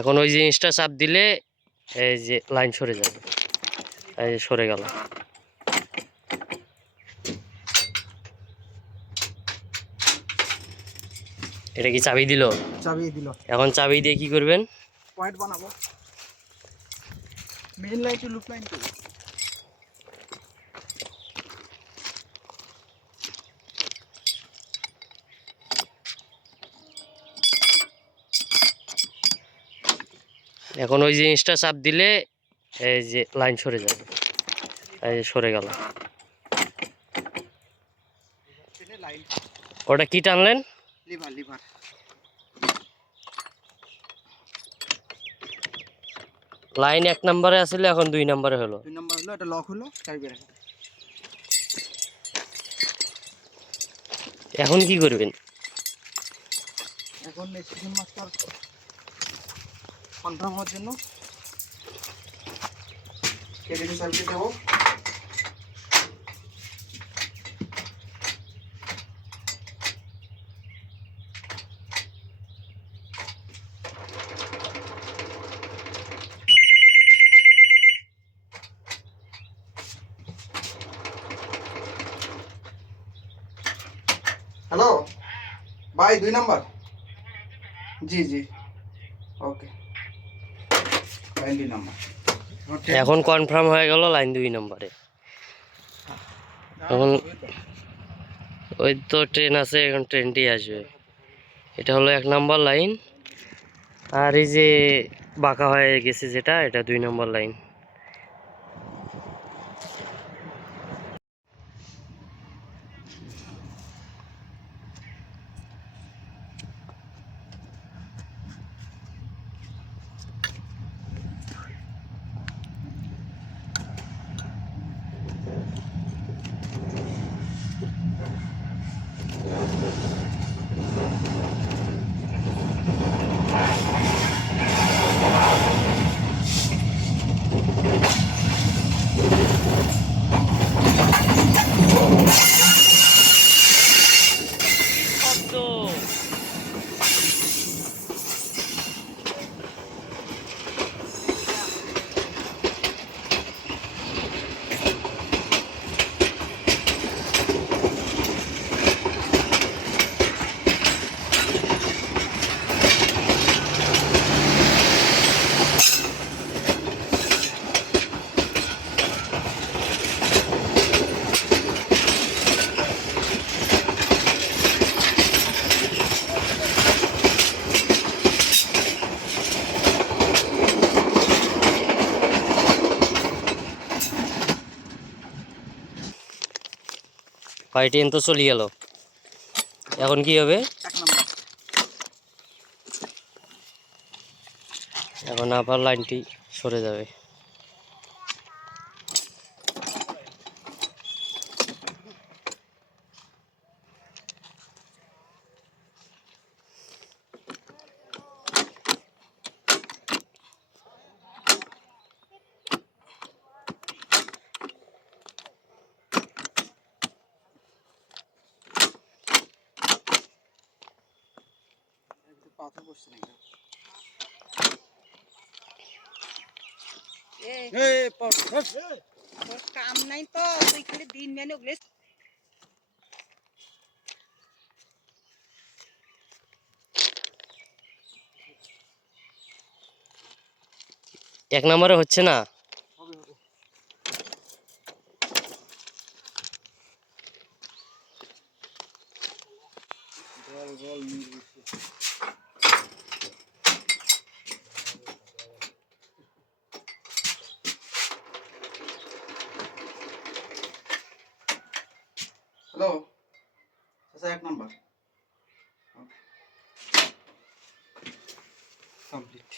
এখন ওই জিনিসটা চাপ দিলে এই যে লাইন সরে যাবে। এই যে সরে গেল। এটা কি চাবি দিল? চাবি দিল। এখন চাবি দিয়ে কি করবেন? পয়েন্ট বানাবো। Main line to loop line to এখন ওই জিনিসটা চাপ দিলে এই যে লাইন সরে যাবে। এই যে সরে গেল। ওটা কি টানলেন? Liver liver. লাইন এক নম্বরে আসলে এখন দুই নম্বরে হলো। দুই নম্বর হলো এটা লক হলো এখন কি করবেন? এখন কনফার্ম হওয়ার জন্য হ্যালো? ভাই দুই নাম্বার? জি জি। ওকে। এখন কনফার্ম হয়ে গেল লাইন দুই নম্বরে। এখন ওই তো ট্রেন আছে এখন ট্রেনটি আসবে। এটা হলো এক নম্বর লাইন আর এই যে বাঁকা হয়ে গেছে যেটা এটা দুই নম্বর লাইন ভাই টেন তো চলে গেল। এখন কি হবে? এখন আবার লাইনটি সরে যাবে। পাথর বসছে নাকি? কাম নাই তো তুই খালি দিন মানে ওগুলো এক নম্বরে হচ্ছে না? হ্যালো? আচ্ছা এক নম্বর। কমপ্লিট